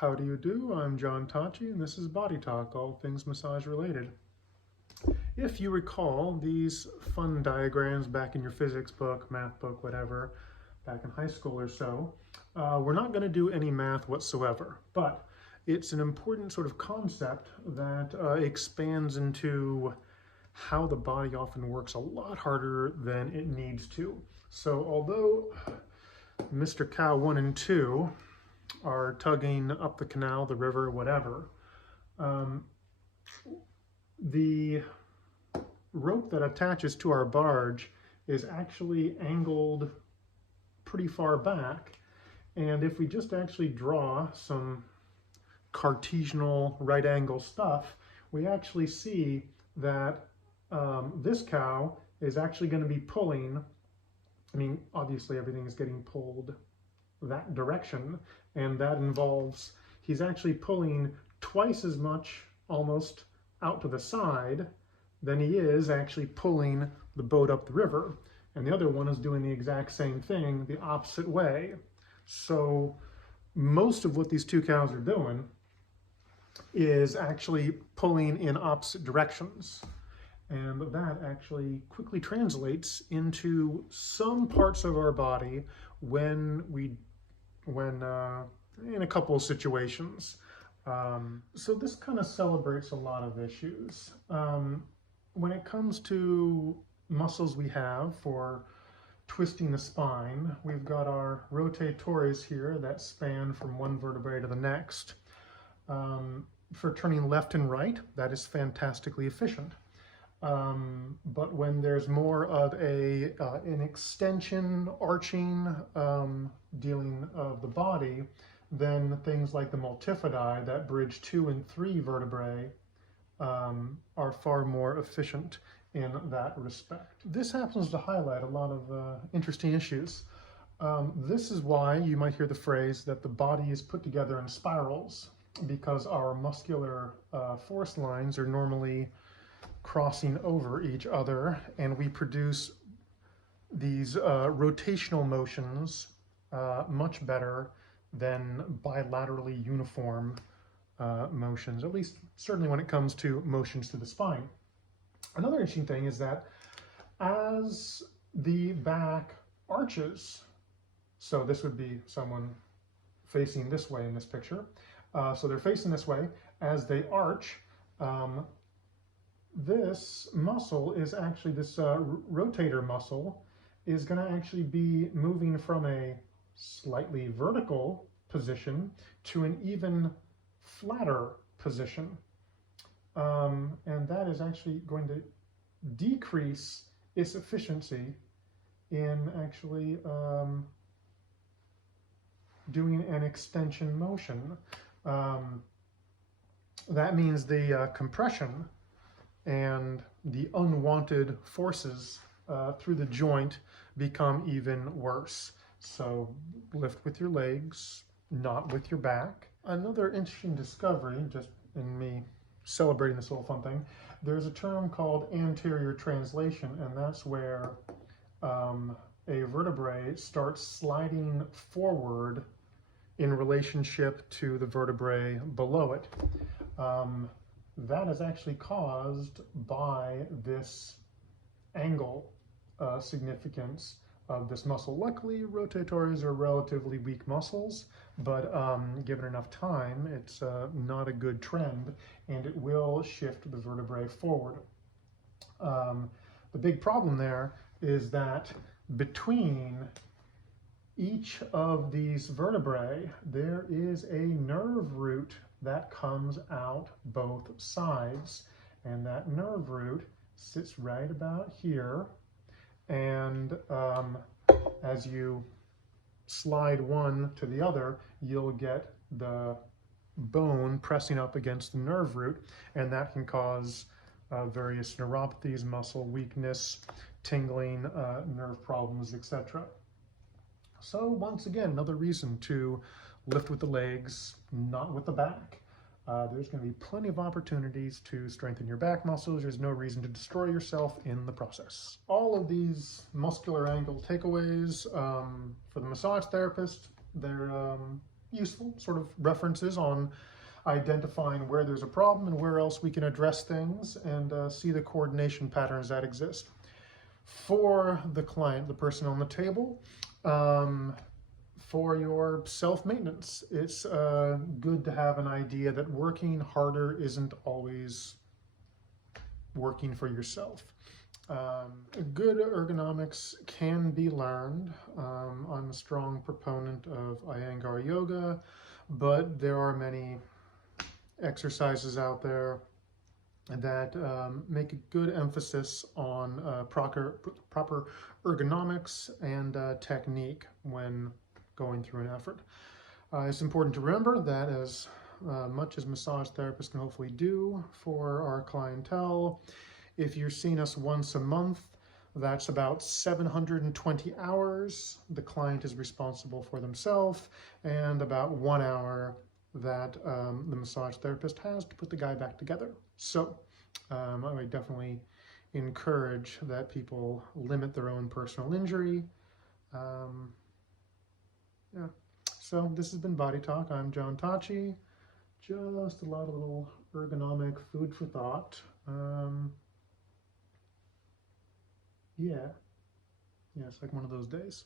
How do you do? I'm John Tacchi, and this is Body Talk, all things massage related. If you recall these fun diagrams back in your physics book, math book, whatever, back in high school or so, we're not going to do any math whatsoever, but it's an important sort of concept that expands into how the body often works a lot harder than it needs to. So although Mr. Cow 1 and 2 are tugging up the canal, the river, whatever, the rope that attaches to our barge is actually angled pretty far back, and if we just actually draw some Cartesianal right angle stuff, we actually see that this cow is actually going to be pulling, I mean, obviously everything is getting pulled that direction, and that involves, he's actually pulling twice as much almost out to the side than he is actually pulling the boat up the river. And the other one is doing the exact same thing the opposite way. So most of what these two cows are doing is actually pulling in opposite directions. And that actually quickly translates into some parts of our body when in a couple of situations. So this kind of celebrates a lot of issues. When it comes to muscles we have for twisting the spine, we've got our rotatores here that span from one vertebrae to the next. For turning left and right, that is fantastically efficient. But when there's more of an extension, arching dealing of the body, then things like the multifidi that bridge 2 and 3 vertebrae are far more efficient in that respect. This happens to highlight a lot of interesting issues. This is why you might hear the phrase that the body is put together in spirals, because our muscular force lines are normally crossing over each other, and we produce these rotational motions much better than bilaterally uniform motions, at least certainly when it comes to motions to the spine. Another interesting thing is that as the back arches, so this would be someone facing this way in this picture, so they're facing this way, as they arch, this muscle is actually, this rotator muscle is going to actually be moving from a slightly vertical position to an even flatter position. And that is actually going to decrease its efficiency in actually doing an extension motion. That means the compression and the unwanted forces through the joint become even worse. So lift with your legs, not with your back. Another interesting discovery, just in me celebrating this little fun thing, there's a term called anterior translation, and that's where a vertebrae starts sliding forward in relationship to the vertebrae below it. That is actually caused by this angle significance of this muscle. Luckily, rotators are relatively weak muscles, but given enough time, it's not a good trend, and it will shift the vertebrae forward. The big problem there is that between each of these vertebrae, there is a nerve root that comes out both sides, and that nerve root sits right about here, and as you slide one to the other, you'll get the bone pressing up against the nerve root, and that can cause various neuropathies, muscle weakness, tingling, nerve problems, etc. So once again, another reason to lift with the legs, not with the back. There's going to be plenty of opportunities to strengthen your back muscles. There's no reason to destroy yourself in the process. All of these muscular angle takeaways for the massage therapist, they're useful sort of references on identifying where there's a problem and where else we can address things, and see the coordination patterns that exist. For the client, the person on the table, for your self-maintenance, it's good to have an idea that working harder isn't always working for yourself. Good ergonomics can be learned. I'm a strong proponent of Iyengar yoga, but there are many exercises out there that make a good emphasis on proper ergonomics and technique when going through an effort. It's important to remember that as much as massage therapists can hopefully do for our clientele, if you're seeing us once a month, that's about 720 hours the client is responsible for themselves, and about 1 hour that the massage therapist has to put the guy back together. So I would definitely encourage that people limit their own personal injury. Yeah. So this has been Body Talk. I'm John Tacchi. Just a lot of little ergonomic food for thought. Yeah, it's like one of those days.